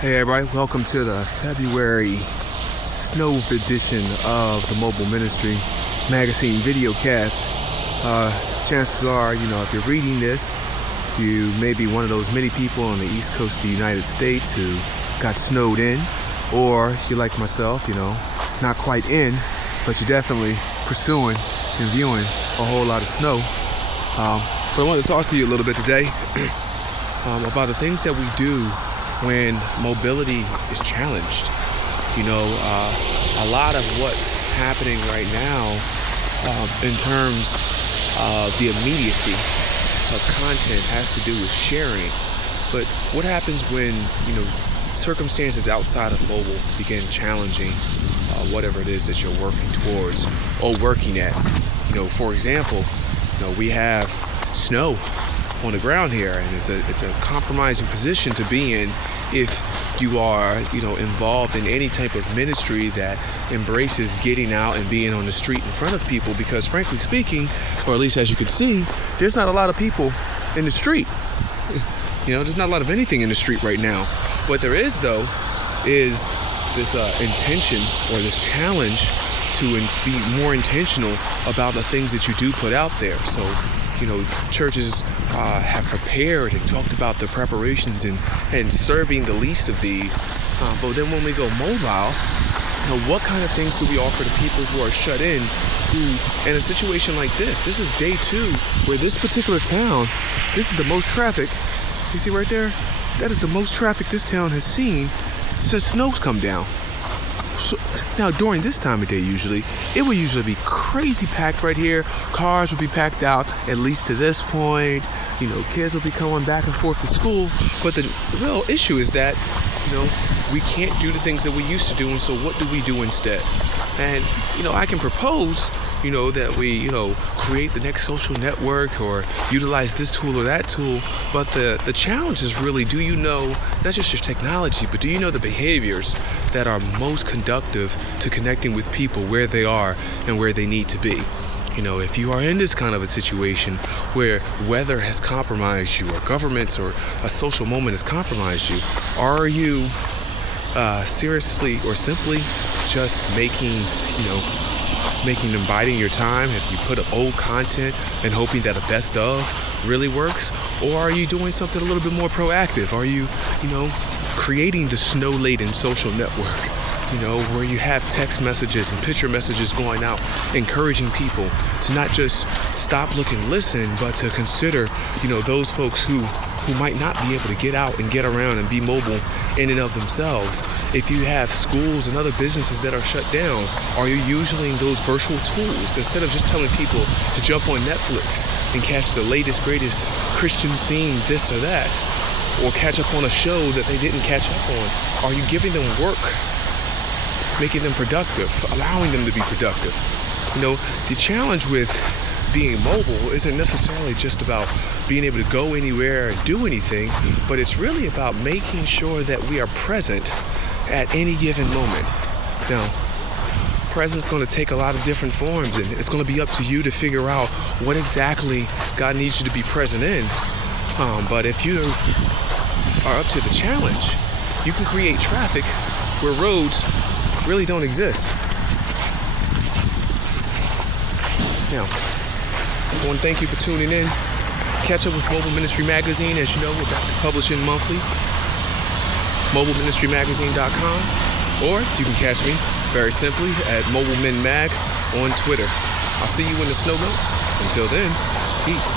Hey everybody, welcome to the February snow edition of the Mobile Ministry Magazine Videocast. Chances are, if you're reading this, you may be one of those many people on the East Coast of the United States who got snowed in, or you're like myself, not quite in, but you're definitely pursuing and viewing a whole lot of snow. But I want to talk to you a little bit today about the things that we do when mobility is challenged. A lot of what's happening right now in terms of the immediacy of content has to do with sharing. But what happens when, circumstances outside of mobile begin challenging whatever it is that you're working towards or working at? For example, we have snow on the ground here, and it's a compromising position to be in if you are involved in any type of ministry that embraces getting out and being on the street in front of people, because frankly speaking, or at least as you can see, there's not a lot of people in the street. There's not a lot of anything in the street right now. What there is though is this intention or this challenge to be more intentional about the things that you do put out there. So churches have prepared and talked about the preparations and serving the least of these. But then when we go mobile, what kind of things do we offer to people who are shut in, who, in a situation like this is day 2, where this particular town, this is the most traffic. You see right there? That is the most traffic this town has seen since snow's come down. So, now during this time of day, it would usually be crazy packed right here. Cars would be packed out, at least to this point. Kids will be coming back and forth to school. But the real issue is that, we can't do the things that we used to do. And so what do we do instead? And, I can propose, that we, create the next social network or utilize this tool or that tool. But the challenge is really, do you know, not just your technology, but do you know the behaviors that are most conductive to connecting with people where they are and where they need to be? If you are in this kind of a situation where weather has compromised you, or governments or a social moment has compromised you, are you seriously or simply just them biding your time? Have you put up old content and hoping that a best of really works? Or are you doing something a little bit more proactive? Are you, creating the snow-laden social network, where you have text messages and picture messages going out, encouraging people to not just stop, look, and listen, but to consider, those folks who might not be able to get out and get around and be mobile in and of themselves. If you have schools and other businesses that are shut down, are you using those virtual tools instead of just telling people to jump on Netflix and catch the latest, greatest Christian theme, this or that, or catch up on a show that they didn't catch up on? Are you giving them work, making them productive, allowing them to be productive? The challenge with being mobile isn't necessarily just about being able to go anywhere and do anything, but it's really about making sure that we are present at any given moment. Now, presence is going to take a lot of different forms, and it's going to be up to you to figure out what exactly God needs you to be present in. But if you are up to the challenge, you can create traffic where roads really don't exist. Now, I want to thank you for tuning in. Catch up with Mobile Ministry Magazine. As you know, we're back to publishing monthly. MobileMinistryMagazine.com, or you can catch me very simply at MobileMinMag on Twitter. I'll see you in the snow notes. Until then, peace.